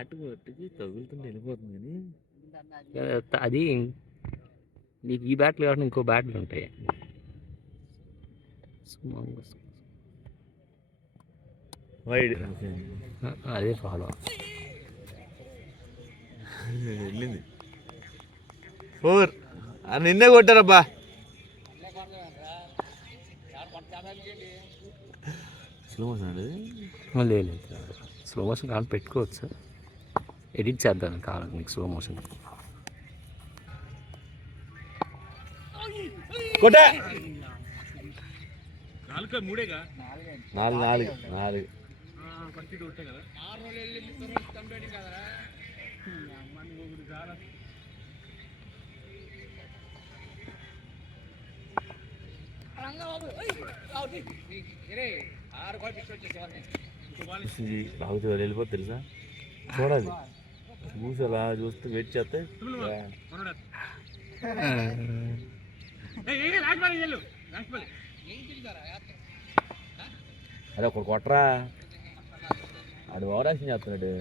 అటు అట్టుకి తగులుతుంటే వెళ్ళిపోతుంది కానీ అది నీకు ఈ బ్యాట్లు కాకుండా ఇంకో బ్యాట్లు ఉంటాయి. వైడ్ అదే ఫాలో వెళ్ళింది 4 నిన్నే కొట్టారబ్బా. స్లో మోషన్ అండి. లేదు స్లో మోషన్ కావాలి పెట్టుకోవచ్చు, ఎడిట్ చేద్దాం కావాలి మీకు స్లో మోషన్. కొట్టా 4 బాగుతూ వెళ్ళిపోతుంది తెలుసా. చూడాలి మూసలా చూస్తే వెయిట్ చేస్తే అరే ఒకడు కొట్టరా, ఆడు ఓవరాక్షన్ చేస్తున్నాడు.